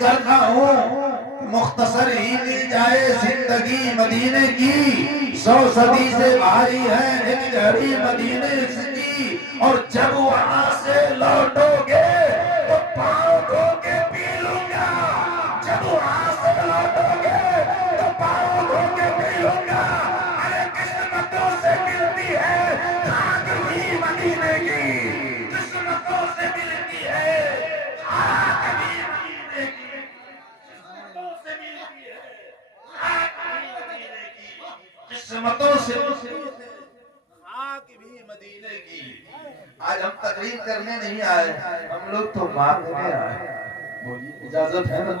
کرتا ہوں مختصر ہی مل جائے زندگی مدینے کی، 100 صدی سے بھاری ہے ایک گھڑی مدینے کی، اور جب وہاں سے لوٹو گے تو پاؤں دھو کے پی لوں گا، جب وہاں سے لوٹو گے تو پاؤں دھو کے پی لوں گا۔ ارے قسمتوں سے ملتی ہے خاک بھی مدینے کی، قسمتوں سے ملتی ہے خاک بھی مدینے کی، قسمتوں سے ملتی ہے خاک بھی مدینے کی، قسمتوں سے خاک بھی مدینے کی۔ آج ہم تقریر کرنے نہیں آئے، ہم لوگ تو مانگنے آئے۔ اجازت ہے نا؟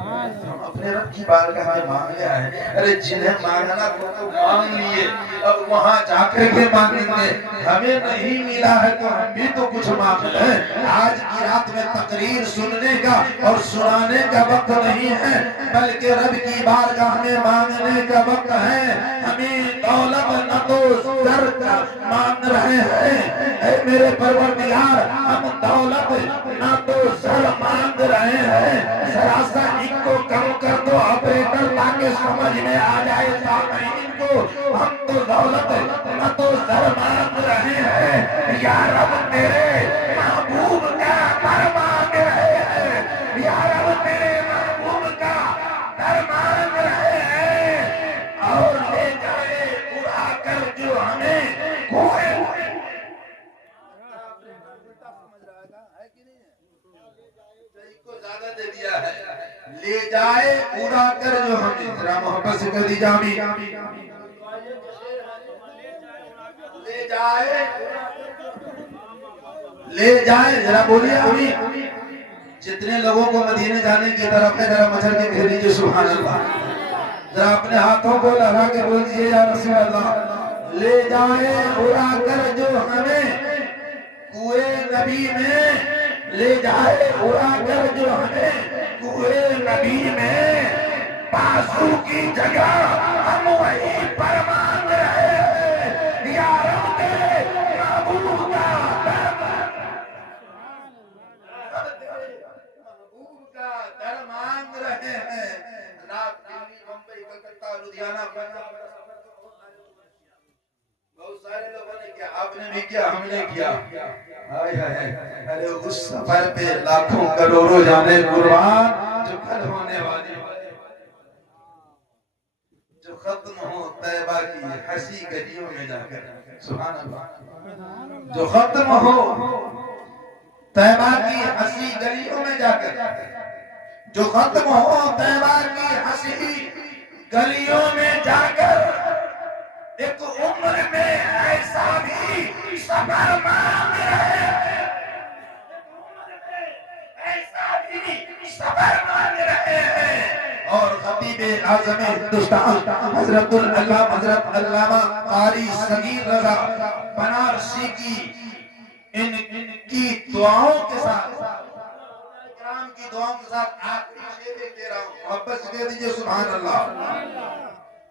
ہم اپنے رب کی بارگاہ میں مانگنے آئے۔ ارے جنہیں مانگنا تو مانگ لیے، اب وہاں جا کر کے مانگیں گے۔ ہمیں نہیں ملا ہے تو ہم بھی تو کچھ مانگ لیں۔ آج کی رات میں تقریر سننے کا اور سنانے کا وقت نہیں ہے، بلکہ رب کی بارگاہ میں مانگنے کا وقت ہے۔ ہمیں دولت نہ تو سر کا مانگ رہے ہیں، اے میرے پروردگار، ہم دولت نہ تو سر مانگ رہے ہیں۔ ذرا سا ان کو کم کر دو آپریٹر، تاکہ سمجھ میں آ جائے سامعین کو، ہم تو دولت نہ تو سر مانگ رہے ہیں، یا رب تیرے محبوب کا در مانگ رہے ہیں، یا رب تیرے محبوب کا در مانگ رہے ہیں، اور لے جائے اڑا کر جو ہمیں کوئے زیادہ دے دیا ہے، لے جائے اڑا کر جو ہمیں، ذرا محبت سے کہہ دیجیے آمین، لے جائے ذرا بولیے آمین۔ جتنے لوگوں کو مدینے جانے کی طرف ہے ذرا مچھر کے کہہ دیجیے سبحان اللہ، ذرا اپنے ہاتھوں کو لہرا کے بول دیجیے یا رسول اللہ، لے جائے اڑا کر جو ہمیں کوئے نبی میں، لے جائے اڑا کر جو ہمیں کوئے نبی میں، بازو کی جگہ ہم وہیں پر مانگ رہے ہیں، یا رب تیرے محبوب کا در محبوب کا در مانگ رہے ہیں۔ رات دلی بمبئی کلکتہ لدھیانہ بہت سارے لوگوں نے کیا، آپ نے بھی کیا، ہم نے کیا، ارے اس سفر پہ لاکھوں کروڑوں جانے قربان، جو کل ہونے والی، جو ختم ہو طیبہ کی ہنسی گلیوں میں جا کر، سبحان اللہ، جو ختم ہو طیبہ کی ہنسی گلیوں میں جا کر، جو ختم ہو طیبہ کی ہنسی گلیوں میں جا کر، ایک عمر میں ایسا بھی سفر مانگ رہے ہیں، ایک عمر میں ایسا بھی سفر مانگ رہے ہیں۔ اور خطیب اعظم ہندوستان حضرت علامہ قاری صغیر رضا بنارسی کی ان کی دعاؤں کے ساتھ، کرام کی دعاؤں کے ساتھ آخری شعر دے رہا ہوں، محبت سے کہہ دیجئے سبحان اللہ،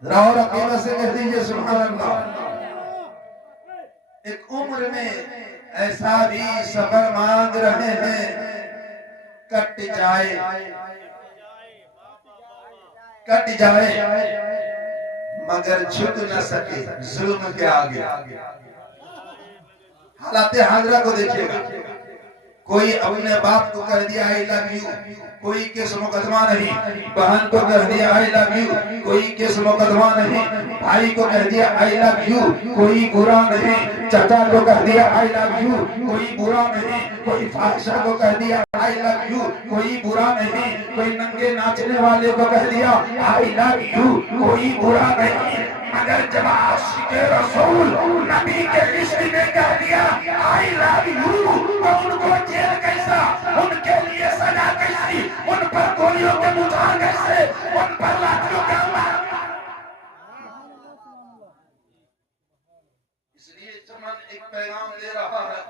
راہ عقیدت سے کہہ دیجئے سبحان اللہ۔ ایک عمر میں ایسا بھی سفر مانگ رہے ہیں، کٹ جائے مگر جھک نہ سکے ظلم کے آگے۔ حالات حاضرہ کو دیکھئے گا، کوئی اپنے باپ کو کہہ دیا I love you، کوئی کیس مقدمہ نہیں، بہن کو کہہ دیا I love you، کوئی کیس مقدمہ نہیں، بھائی کو کہہ دیا I love you، کوئی برا نہیں، چچا کو کہہ دیا I love you، کوئی برا نہیں، کوئی فاحشہ کو کہہ دیا I love you، کوئی برا نہیں، کوئی ننگے ناچنے والے کو کہہ دیا I love you، کوئی برا نہیں، مگر جب عاشق رسول نبی کے عشق نے کہہ دیا I love you، تو ان کو جیل کیسا، ان کے لیے سزا کیسی، ان پر گولیوں کے بجھا کیسے، ان پر لاٹھیوں کا مار۔ اس لیے چمن ایک پیغام دے رہا ہے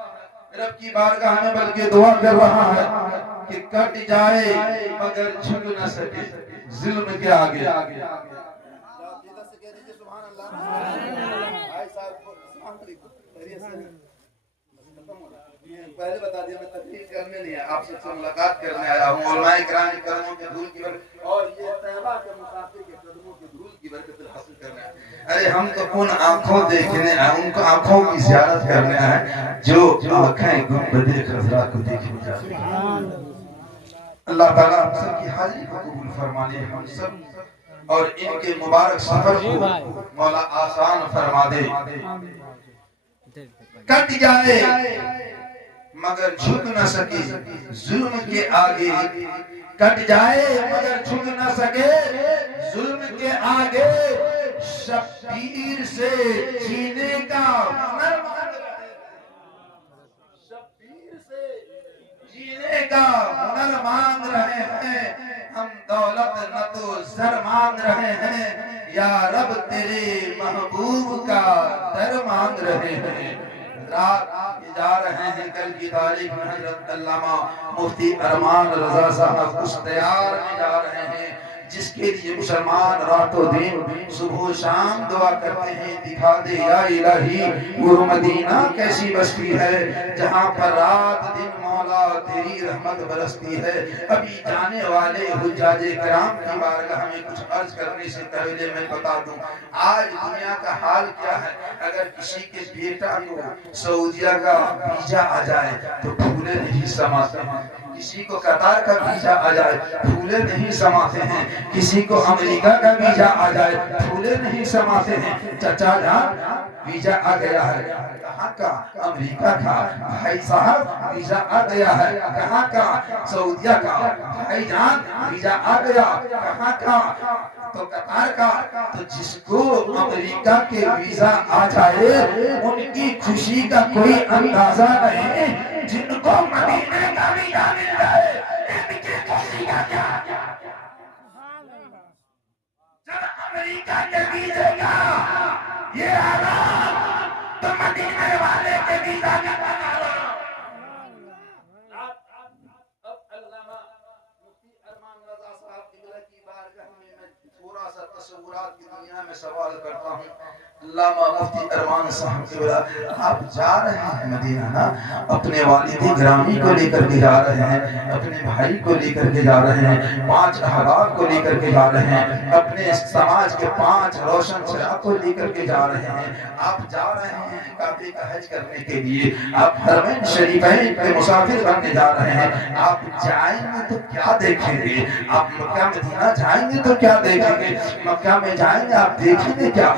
رب کی بارگاہ میں، بلکہ دعا کر رہا ہے کہ کٹ جائے مگر جھک نہ سکے ظلم کے آگے۔ پہلے بتا دیا میں تقریر کرنے نہیں آیا، آپ سے ملاقات کرنے آیا ہوں۔ علماء کرام کے قدموں کے دھول کی برکت اور یہ طیبہ کے مسافر کے قدموں کے دھول کی برکت حاصل کرنے آئے۔ ارے ہم تو ان آنکھوں دیکھنے آئے، ان کو آنکھوں کی زیارت کرنے آئے جو آنکھیں گنبد خضرا کو دیکھنے جاتے ہیں۔ اللہ تعالیٰ ہم سب کی حاضری کو قبول فرما لے، ہم سب اور ان کے مبارک سفر کو مولا آسان فرما دے۔ کٹ جائے مگر جھک نہ سکے ظلم کے آگے، کٹ جائے مگر جھک نہ سکے ظلم کے آگے، شبیر سے جینے کا ہنر مانگ رہے ہیں، شبیر سے جینے کا ہنر مانگ رہے ہیں، ہم دولت نہ تو زر مانگ رہے ہیں، یا رب تیرے محبوب کا در مانگ رہے ہیں۔ رات جا رہے ہیں کل کی تاریخ میں حضرت علامہ مفتی ارمان رضا صاحب اشتیار میں جا رہے ہیں، جس کے لیے مسلمان رات و دن صبح و شام دعا کرتے ہیں، دکھا دے یا الہی وہ مدینہ کیسی بستی ہے جہاں پر رات دن مولا تیری رحمت برستی ہے۔ ابھی جانے والے حجاج کرام کی بارگاہ میں کچھ عرض کرنے سے پہلے میں بتا دوں، آج دنیا کا حال کیا ہے، اگر کسی کے بیٹا کو سعودیہ کا ویزا آ جائے تو پھولے نہیں سماتے ہیں، کسی کو قطر کا ویزا آ جائے پھولے نہیں سماتے ہیں، کسی کو امریکہ کا ویزا آ جائے پھولے نہیں سماتے ہیں۔ چچا جان ویزا آ گیا ہے، کہاں کا؟ امریکہ کا۔ بھائی صاحب ویزا آ گیا ہے، کہاں کا؟ سعودیہ کا۔ بھائی جان ویزا آ گیا، کہاں کا؟ تو قطر کا۔ تو جس کو امریکہ کے ویزا آ جائے ان کی خوشی کا کوئی اندازہ نہیں، جن کو مدینے کا ویزا مل جائے ان کی خوشی کا کیا؟ جب امریکہ کے ویزے کا یہ حالات تو مدینے والے کے ویزا کا بنا رہا۔ اب علامہ مفتی ارمان رضا صاحب کی بارگاہ میں تھوڑا سا تصورات کی دنیا میں سوال کرتا ہوں۔ علامہ مفتی ارمان صاحب کی آپ جا رہے ہیں مدینہ نا، اپنے والد گرامی کو لے کر کے جا رہے ہیں، اپنے بھائی کو لے کر کے جا رہے ہیں، 5 احباب کو لے کر کے جا رہے ہیں، اپنے سماج کے 5 روشن چراغ کو لے کر کے جا رہے ہیں۔ آپ جا رہے ہیں کعبے کا حج کرنے کے لیے، آپ حرمین شریفین کے مسافر بننے جا رہے ہیں۔ آپ جائیں گے تو کیا دیکھیں گے؟ آپ مکہ مدینہ جائیں گے تو کیا دیکھیں گے؟ مکہ میں جائیں گے آپ دیکھیں گے کیا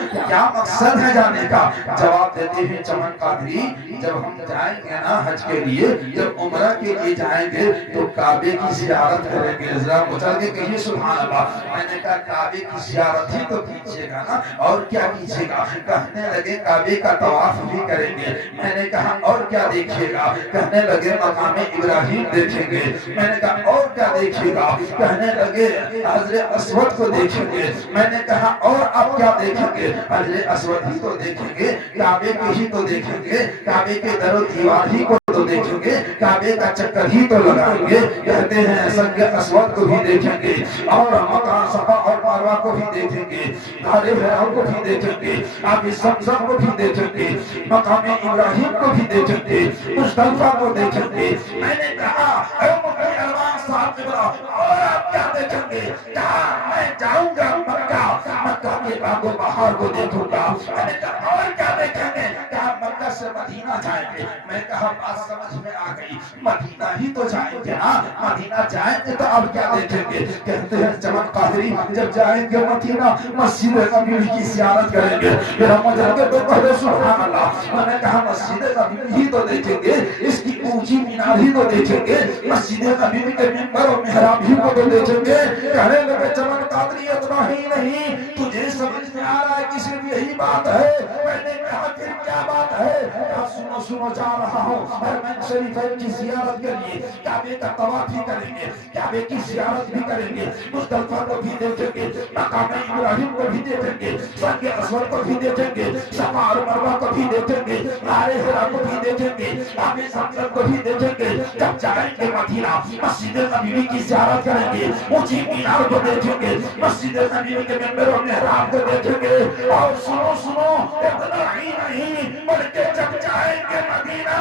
مقصد ہے جانے کا؟ جواب دیتے ہیں چمن قادری، جب ہم جائیں گے نا حج کے لیے، جب عمرہ کے لیے جائیں گے تو کعبے کی زیارت کریں گے۔ ذرا مچل کے کہیے سبحان اللہ۔ میں نے کہا کعبے کی زیارت ہی تو کیجیے گا نا، اور کیا کیجیے گا؟ کہنے لگے کعبے کا طواف بھی کریں گے۔ میں نے کہا اور کیا دیکھیے گا؟ کہنے لگے مقام ابراہیم دیکھیں گے۔ میں نے کہا اور کیا دیکھیے گا؟ کہنے لگے حجر اسود کو دیکھیں گے۔ میں نے کہا اور آپ کیا دیکھیں گے؟ حجر اسود ہی تو دیکھیں گے، کعبے کے ہی تو دیکھیں گے، کعبے کے در و دیوار ہی کو تو دیکھیں گے، کعبے کا چکر ہی تو لگائیں گے۔ کہتے ہیں سنگ اسود کو بھی دیکھیں گے، اور مقام صفا اور مروہ کو بھی دیکھیں گے، غار حرا کو بھی دیکھیں گے، آب زمزم کو بھی دیکھیں گے، مقام ابراہیم کو بھی دیکھیں گے، مزدلفہ کو دیکھیں گے۔ میں نے کہا اے مفتی ارمان صاحب اور آپ کیا دیکھیں گے؟ کہا میں جاؤں گا مکہ، مکہ کے باغ و بہار کو دیکھوں گا۔ میں نے کہا اور کیا دیکھیں گے؟ کہا مکہ سے مدینہ جائیں گے۔ میں کہا بات سمجھ میں آ گئی، مدینہ ہی تو جائیں گے نا، مدینہ جائیں گے تو اب کیا دیکھیں گے؟ کہتے ہیں چمن قادری جب جائیں گے مدینہ مسجد نبوی کی زیارت کریں گے۔ میرا مجھے تو پڑھے سبحان اللہ۔ میں نے کہا مسجد نبوی ہی تو دیکھیں گے، اس کی اونچی مینار ہی تو دیکھیں گے، مسجد نبوی کے منبر و محراب ہی کو تو دیکھیں گے۔ کہنے لگے چمن قادری اتنا ہی نہیں، تجھے سمجھ میں آ رہا ہے کہ صرف یہی بات ہے؟ میں نے کہا پھر کیا بات ہے؟ کہا سنو سنو جا رہا ہوں حرمین شریفین کی زیارت کے لیے، کعبے کا طواف بھی کریں گے، کعبے کی زیارت بھی کریں گے، مزدلفہ کو بھی دیکھیں گے، مقام ابراہیم کو بھی دیکھیں گے، سنگ اسود کو بھی دیکھیں گے، صفا اور مروہ کو بھی دیکھیں گے، غار حرا کو بھی دیکھیں گے، آب زمزم کو بھی دیکھیں گے۔ جب جائیں گے مدینہ مسجد نبوی کی زیارت کریں گے، اونچی مینار کو دیکھیں گے، مسجد نبوی کے منبر و محراب کو دیکھیں گے، اور سنو سنو اتنا ہی ہی نہیں بلکہ جب جائیں گے مدینہ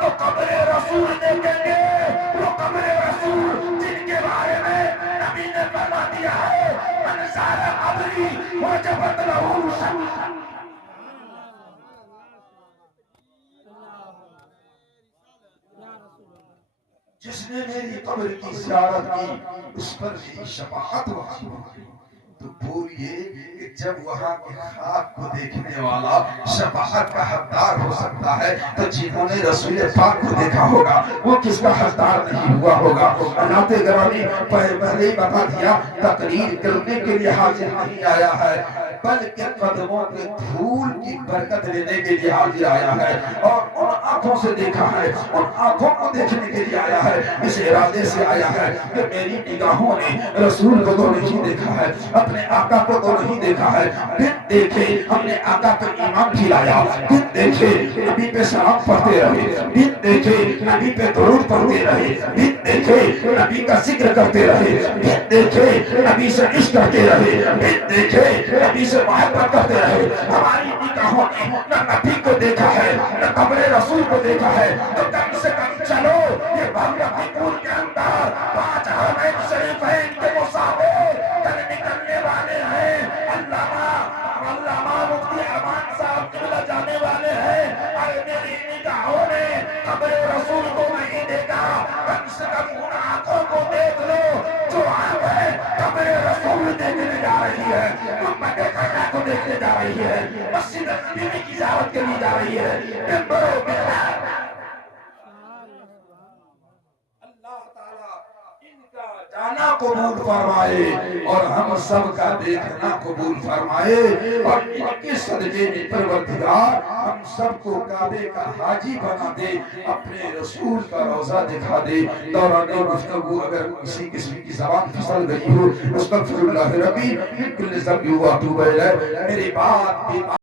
تو قبر رسول دیکھیں گے، وہ قبر رسول جن کے بارے میں نبی نے فرما دیا ہے من زار قبری وجبت لہ شفاعۃ۔ جس نے میری قبر کی زیارت کی اس پر میری شفاعت واجب ہوگی۔ تو بولیے کہ جب وہاں کی خاک کو دیکھنے والا شفاعت کا حقدار ہو سکتا ہے تو جنہوں نے رسول پاک کو دیکھا ہوگا وہ کس کا حقدار نہیں ہوا ہوگا؟ نعت گرامی پہلے ہی بتا دیا تقریر کرنے کے لیے حاضر نہیں آیا ہے بلکہ قدموں کے دھول کی برکت لینے کے لیے حاضر آیا ہے، اور ان آنکھوں سے دیکھا ہے، ان آنکھوں کو دیکھنے کے لیے آیا ہے، اس ارادے سے آیا ہے کہ میری نگاہوں نے رسول کو تو نہیں دیکھا ہے، اپنے آقا کو تو نہیں دیکھا ہے، پھر دیکھے ہم نے آقا پر ایمان کھلایا، پھر دیکھے نبی پہ سلام پڑھتے رہے، پھر دیکھے نبی پہ درود پڑھتے رہے، پھر دیکھے نبی کا ذکر کرتے رہے، پھر دیکھے نبی سے عشق کرتے رہے، پھر دیکھے نبی سے محبت کرتے رہے۔ ہماری نگاہوں نے نہ نبی کو دیکھا ہے نہ قبر رسول کو دیکھا ہے، تو کم سے کم چلو یہ بھگوتی پور کے اندر 5 حرمین شریفین کے مسافر کل نکلنے والے ہیں، علامہ مفتی امان صاحب قبلہ جانے والے ہیں، اور میری نگاہوں نے قبر رسول کو نہیں دیکھا، کم سے کم ان آنکھوں کو دیکھ لو جو آنکھیں قبر رسول دیکھنے جا رہی ہے، محمد خدا کو دیکھنے جا رہی ہے، مسجد نبوی کی زیارت کے لیے جا رہی ہے۔ ممبروں پہ اللہ تعالیٰ ان کا جانا قبول فرمائے اور ہم سب کا دیکھنا قبول فرمائے، اور ان کے صدقے میں پروردگار ہم سب کو کعبے کا حاجی بنا دے، اپنے رسول کا روضہ دکھا دے۔ دوران گفتگو اگر کسی قسم کی زبان پھسل گئی ہو استغفر اللہ ربی من کل ذنب و اتوب الیہ، میری بات